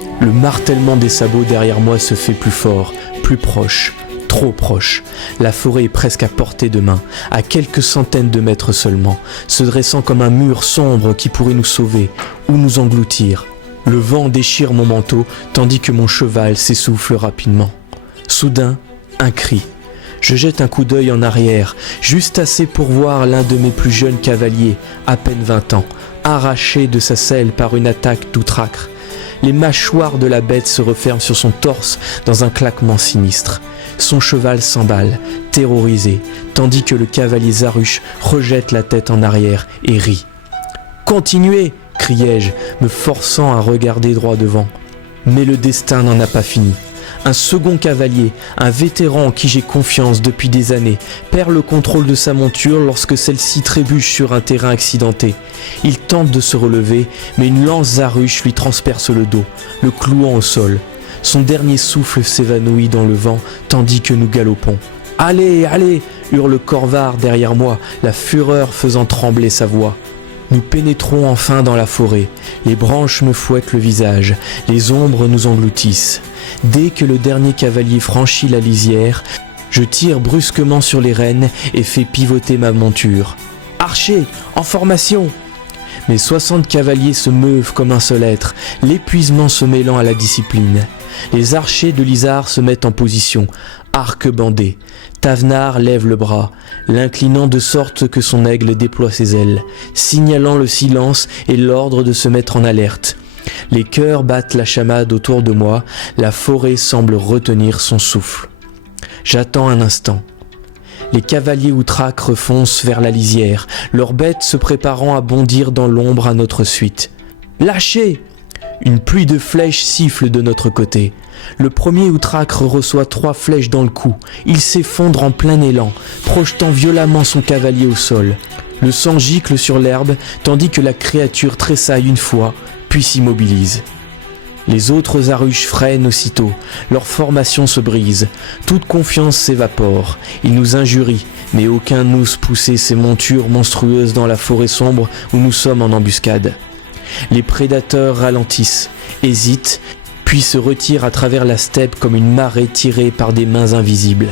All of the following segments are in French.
Le martèlement des sabots derrière moi se fait plus fort, plus proche, trop proche. La forêt est presque à portée de main, à quelques centaines de mètres seulement, se dressant comme un mur sombre qui pourrait nous sauver ou nous engloutir. Le vent déchire mon manteau tandis que mon cheval s'essouffle rapidement. Soudain, un cri. Je jette un coup d'œil en arrière, juste assez pour voir l'un de mes plus jeunes cavaliers, à peine 20 ans, arraché de sa selle par une attaque d'outracre. Les mâchoires de la bête se referment sur son torse dans un claquement sinistre. Son cheval s'emballe, terrorisé, tandis que le cavalier Zaruch rejette la tête en arrière et rit. « Continuez !» criai-je, me forçant à regarder droit devant. Mais le destin n'en a pas fini. Un second cavalier, un vétéran en qui j'ai confiance depuis des années, perd le contrôle de sa monture lorsque celle-ci trébuche sur un terrain accidenté. Il tente de se relever, mais une lance Zaruch lui transperce le dos, le clouant au sol. Son dernier souffle s'évanouit dans le vent tandis que nous galopons. « Allez, allez !» hurle Corvar derrière moi, la fureur faisant trembler sa voix. Nous pénétrons enfin dans la forêt. Les branches me fouettent le visage, les ombres nous engloutissent. Dès que le dernier cavalier franchit la lisière, je tire brusquement sur les rênes et fais pivoter ma monture. « Archer, en formation !» Mes 60 cavaliers se meuvent comme un seul être, l'épuisement se mêlant à la discipline. Les archers de l'Isard se mettent en position, arc bandé. Tavnar lève le bras, l'inclinant de sorte que son aigle déploie ses ailes, signalant le silence et l'ordre de se mettre en alerte. Les chœurs battent la chamade autour de moi, la forêt semble retenir son souffle. J'attends un instant. Les cavaliers outracres foncent vers la lisière, leurs bêtes se préparant à bondir dans l'ombre à notre suite. « Lâchez !» Une pluie de flèches siffle de notre côté. Le premier outracre reçoit 3 flèches dans le cou. Il s'effondre en plein élan, projetant violemment son cavalier au sol. Le sang gicle sur l'herbe, tandis que la créature tressaille une fois, puis s'immobilise. Les autres Zaruch freinent aussitôt, leur formation se brise, toute confiance s'évapore, ils nous injurient, mais aucun n'ose pousser ses montures monstrueuses dans la forêt sombre où nous sommes en embuscade. Les prédateurs ralentissent, hésitent, puis se retirent à travers la steppe comme une marée tirée par des mains invisibles.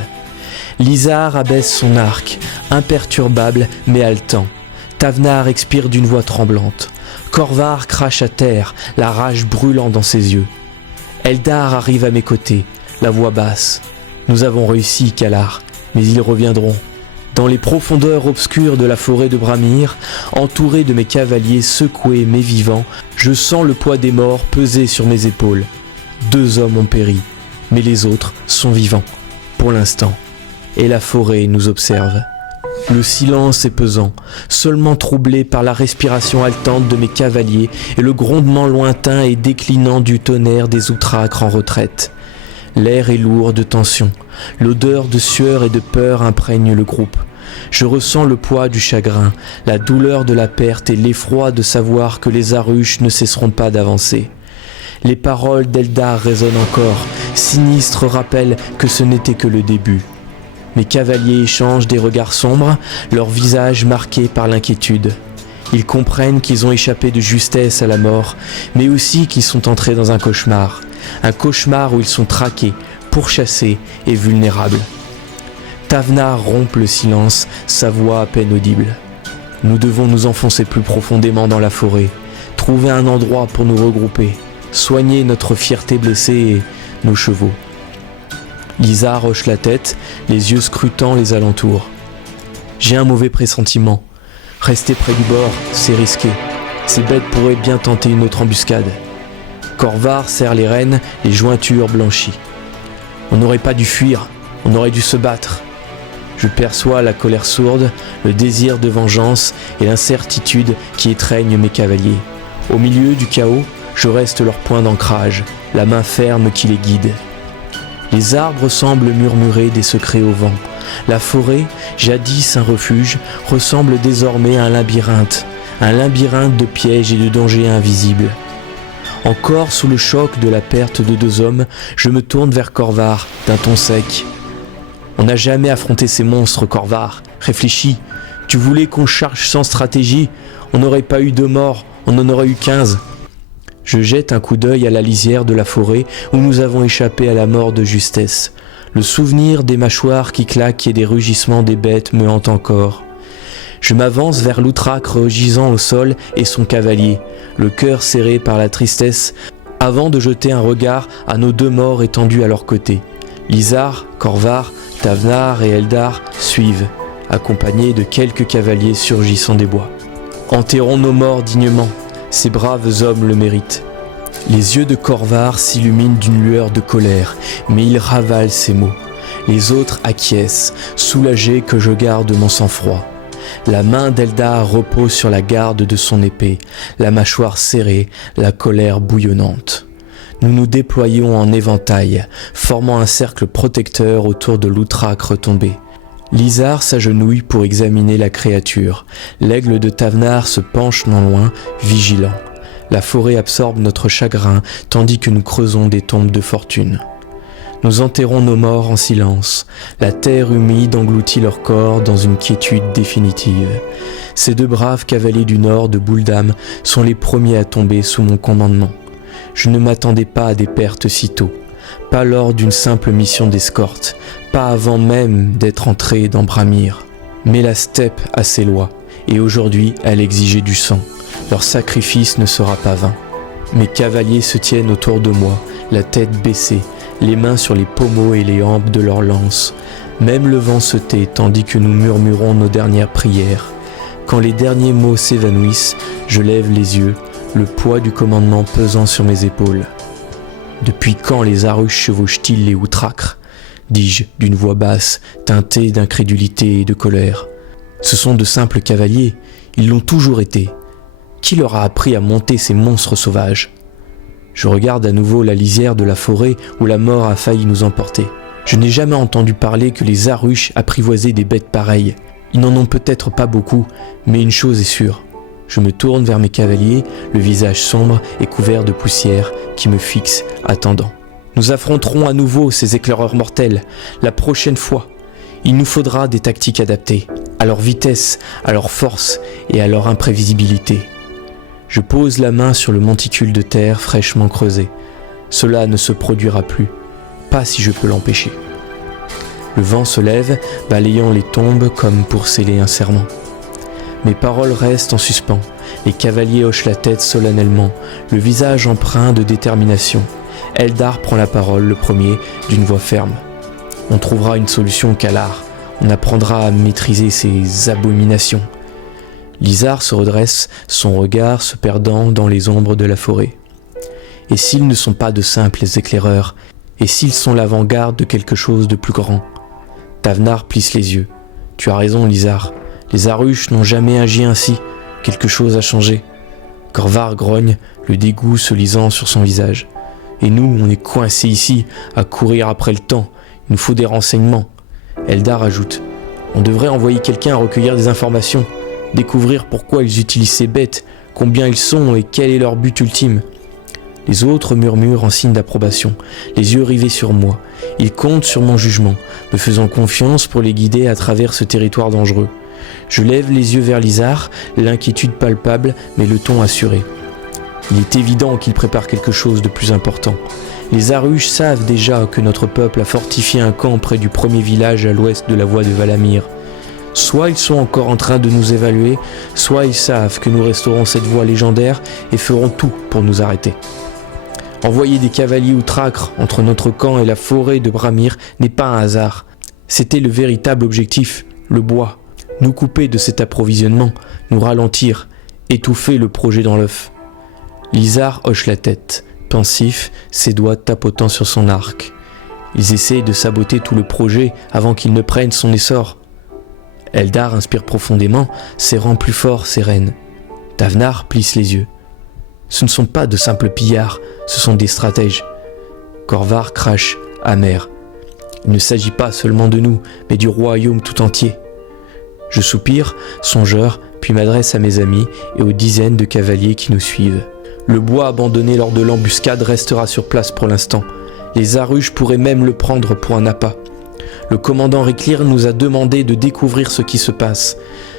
L'Isard abaisse son arc, imperturbable mais haletant. Tavnar expire d'une voix tremblante. Corvar crache à terre, la rage brûlant dans ses yeux. Eldar arrive à mes côtés, la voix basse. Nous avons réussi, Kalar, mais ils reviendront. Dans les profondeurs obscures de la forêt de Bramir, entouré de mes cavaliers secoués mais vivants, je sens le poids des morts peser sur mes épaules. 2 hommes ont péri, mais les autres sont vivants, pour l'instant. Et la forêt nous observe. Le silence est pesant, seulement troublé par la respiration haletante de mes cavaliers et le grondement lointain et déclinant du tonnerre des outracres en retraite. L'air est lourd de tension, l'odeur de sueur et de peur imprègne le groupe. Je ressens le poids du chagrin, la douleur de la perte et l'effroi de savoir que les Zaruch ne cesseront pas d'avancer. Les paroles d'Eldar résonnent encore, sinistre rappel que ce n'était que le début. Mes cavaliers échangent des regards sombres, leurs visages marqués par l'inquiétude. Ils comprennent qu'ils ont échappé de justesse à la mort, mais aussi qu'ils sont entrés dans un cauchemar où ils sont traqués, pourchassés et vulnérables. Tavnar rompt le silence, sa voix à peine audible. Nous devons nous enfoncer plus profondément dans la forêt, trouver un endroit pour nous regrouper, soigner notre fierté blessée et nos chevaux. L'Isard hoche la tête, les yeux scrutant les alentours. J'ai un mauvais pressentiment. Rester près du bord, c'est risqué. Ces bêtes pourraient bien tenter une autre embuscade. Corvar serre les rênes, les jointures blanchies. On n'aurait pas dû fuir, on aurait dû se battre. Je perçois la colère sourde, le désir de vengeance et l'incertitude qui étreignent mes cavaliers. Au milieu du chaos, je reste leur point d'ancrage, la main ferme qui les guide. Les arbres semblent murmurer des secrets au vent. La forêt, jadis un refuge, ressemble désormais à un labyrinthe de pièges et de dangers invisibles. Encore sous le choc de la perte de 2 hommes, je me tourne vers Corvar d'un ton sec. On n'a jamais affronté ces monstres, Corvar. Réfléchis. Tu voulais qu'on charge sans stratégie. On n'aurait pas eu 2 morts, on en aurait eu 15. Je jette un coup d'œil à la lisière de la forêt où nous avons échappé à la mort de justesse. Le souvenir des mâchoires qui claquent et des rugissements des bêtes me hante encore. Je m'avance vers l'outracre gisant au sol et son cavalier, le cœur serré par la tristesse, avant de jeter un regard à nos 2 morts étendus à leur côté. Lizar, Corvar, Tavnar et Eldar suivent, accompagnés de quelques cavaliers surgissant des bois. Enterrons nos morts dignement, ces braves hommes le méritent. Les yeux de Corvar s'illuminent d'une lueur de colère, mais il ravale ses mots. Les autres acquiescent, soulagés que je garde mon sang-froid. La main d'Eldar repose sur la garde de son épée, la mâchoire serrée, la colère bouillonnante. Nous nous déployons en éventail, formant un cercle protecteur autour de l'outracre tombé. Lizar s'agenouille pour examiner la créature. L'aigle de Tavnar se penche non loin, vigilant. La forêt absorbe notre chagrin, tandis que nous creusons des tombes de fortune. Nous enterrons nos morts en silence. La terre humide engloutit leur corps dans une quiétude définitive. Ces 2 braves cavaliers du nord de Bouldam sont les premiers à tomber sous mon commandement. Je ne m'attendais pas à des pertes si tôt, pas lors d'une simple mission d'escorte, pas avant même d'être entré dans Bramir. Mais la steppe a ses lois, et aujourd'hui elle exigeait du sang. Leur sacrifice ne sera pas vain. Mes cavaliers se tiennent autour de moi, la tête baissée, les mains sur les pommeaux et les hampes de leurs lances. Même le vent se tait tandis que nous murmurons nos dernières prières. Quand les derniers mots s'évanouissent, je lève les yeux, le poids du commandement pesant sur mes épaules. Depuis quand les Arush chevauchent-ils les outracres ? Dis-je d'une voix basse, teintée d'incrédulité et de colère. Ce sont de simples cavaliers, ils l'ont toujours été. Qui leur a appris à monter ces monstres sauvages ? Je regarde à nouveau la lisière de la forêt où la mort a failli nous emporter. Je n'ai jamais entendu parler que les Arush apprivoisaient des bêtes pareilles. Ils n'en ont peut-être pas beaucoup, mais une chose est sûre. Je me tourne vers mes cavaliers, le visage sombre et couvert de poussière, qui me fixent, attendant. Nous affronterons à nouveau ces éclaireurs mortels, la prochaine fois. Il nous faudra des tactiques adaptées, à leur vitesse, à leur force et à leur imprévisibilité. Je pose la main sur le monticule de terre fraîchement creusé. Cela ne se produira plus, pas si je peux l'empêcher. Le vent se lève, balayant les tombes comme pour sceller un serment. Mes paroles restent en suspens, les cavaliers hochent la tête solennellement, le visage empreint de détermination. Eldar prend la parole, le premier, d'une voix ferme. On trouvera une solution, Kalar. On apprendra à maîtriser ces abominations. Lizar se redresse, son regard se perdant dans les ombres de la forêt. Et s'ils ne sont pas de simples éclaireurs, et s'ils sont l'avant-garde de quelque chose de plus grand ? Tavnar plisse les yeux. Tu as raison, Lizar. Les Arush n'ont jamais agi ainsi. Quelque chose a changé. Corvar grogne, le dégoût se lisant sur son visage. Et nous, on est coincés ici, à courir après le temps. Il nous faut des renseignements. Eldar ajoute. On devrait envoyer quelqu'un à recueillir des informations. Découvrir pourquoi ils utilisent ces bêtes, combien ils sont et quel est leur but ultime. Les autres murmurent en signe d'approbation, les yeux rivés sur moi. Ils comptent sur mon jugement, me faisant confiance pour les guider à travers ce territoire dangereux. Je lève les yeux vers Lizar, l'inquiétude palpable, mais le ton assuré. Il est évident qu'il prépare quelque chose de plus important. Les Arush savent déjà que notre peuple a fortifié un camp près du premier village à l'ouest de la voie de Valamir. Soit ils sont encore en train de nous évaluer, soit ils savent que nous resterons cette voie légendaire et feront tout pour nous arrêter. Envoyer des cavaliers outracres entre notre camp et la forêt de Bramir n'est pas un hasard. C'était le véritable objectif, le bois. Nous couper de cet approvisionnement, nous ralentir, étouffer le projet dans l'œuf. Lizar hoche la tête, pensif, ses doigts tapotant sur son arc. Ils essayent de saboter tout le projet avant qu'il ne prenne son essor. Eldar inspire profondément, serrant plus fort ses rênes. Tavnar plisse les yeux. Ce ne sont pas de simples pillards, ce sont des stratèges. Corvar crache, amer. Il ne s'agit pas seulement de nous, mais du royaume tout entier. Je soupire, songeur, puis m'adresse à mes amis et aux dizaines de cavaliers qui nous suivent. Le bois abandonné lors de l'embuscade restera sur place pour l'instant. Les Arush pourraient même le prendre pour un appât. Le commandant Riklir nous a demandé de découvrir ce qui se passe.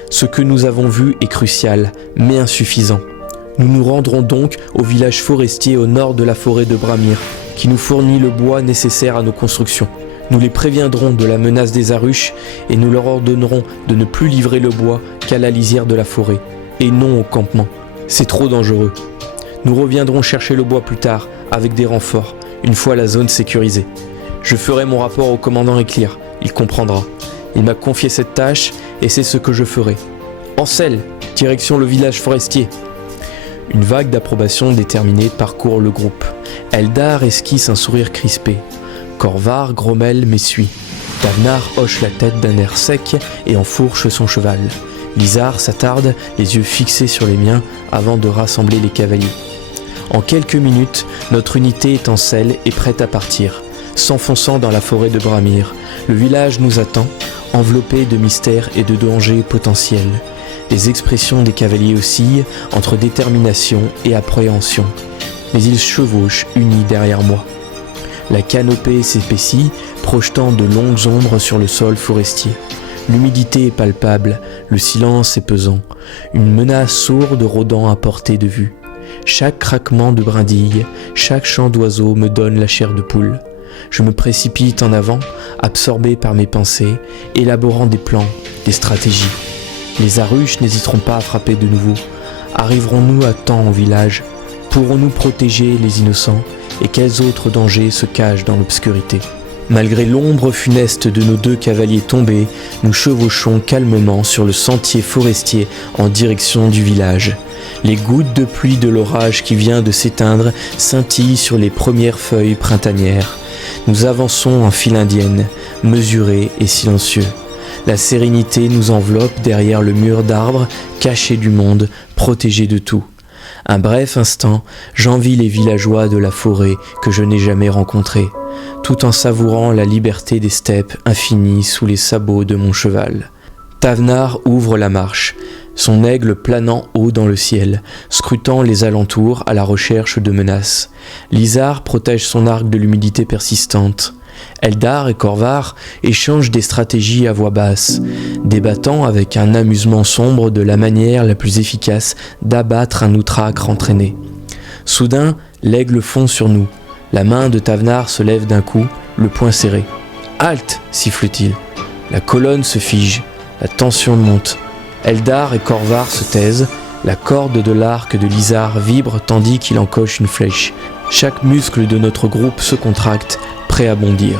Ce que nous avons vu est crucial, mais insuffisant. Nous nous rendrons donc au village forestier au nord de la forêt de Bramir, qui nous fournit le bois nécessaire à nos constructions. Nous les préviendrons de la menace des Aruches et nous leur ordonnerons de ne plus livrer le bois qu'à la lisière de la forêt, et non au campement. C'est trop dangereux. Nous reviendrons chercher le bois plus tard, avec des renforts, une fois la zone sécurisée. Je ferai mon rapport au commandant Éclair, il comprendra. Il m'a confié cette tâche et c'est ce que je ferai. Ancel, direction le village forestier. Une vague d'approbation déterminée parcourt le groupe. Eldar esquisse un sourire crispé. Corvar grommelle mais suit. Tavnar hoche la tête d'un air sec et enfourche son cheval. Lizar s'attarde, les yeux fixés sur les miens, avant de rassembler les cavaliers. En quelques minutes, notre unité est en selle et prête à partir. S'enfonçant dans la forêt de Bramir, le village nous attend, enveloppé de mystères et de dangers potentiels. Les expressions des cavaliers oscillent entre détermination et appréhension, mais ils chevauchent unis derrière moi. La canopée s'épaissit, projetant de longues ombres sur le sol forestier. L'humidité est palpable, le silence est pesant, une menace sourde rôdant à portée de vue. Chaque craquement de brindilles, chaque chant d'oiseau me donne la chair de poule. Je me précipite en avant, absorbé par mes pensées, élaborant des plans, des stratégies. Les Aruches n'hésiteront pas à frapper de nouveau. Arriverons-nous à temps au village? Pourrons-nous protéger les innocents? Et quels autres dangers se cachent dans l'obscurité? Malgré l'ombre funeste de nos 2 cavaliers tombés, nous chevauchons calmement sur le sentier forestier en direction du village. Les gouttes de pluie de l'orage qui vient de s'éteindre scintillent sur les premières feuilles printanières. Nous avançons en file indienne, mesurés et silencieux. La sérénité nous enveloppe derrière le mur d'arbres, caché du monde, protégé de tout. Un bref instant, j'envie les villageois de la forêt que je n'ai jamais rencontrés, tout en savourant la liberté des steppes infinies sous les sabots de mon cheval. Tavnar ouvre la marche, son aigle planant haut dans le ciel, scrutant les alentours à la recherche de menaces. Lizar protège son arc de l'humidité persistante. Eldar et Corvar échangent des stratégies à voix basse, débattant avec un amusement sombre de la manière la plus efficace d'abattre un outracre entraîné. Soudain, l'aigle fond sur nous. La main de Tavnar se lève d'un coup, le poing serré. « Halte !» siffle-t-il. La colonne se fige, la tension monte. Eldar et Corvar se taisent, la corde de l'arc de Lizar vibre tandis qu'il encoche une flèche. Chaque muscle de notre groupe se contracte, prêt à bondir.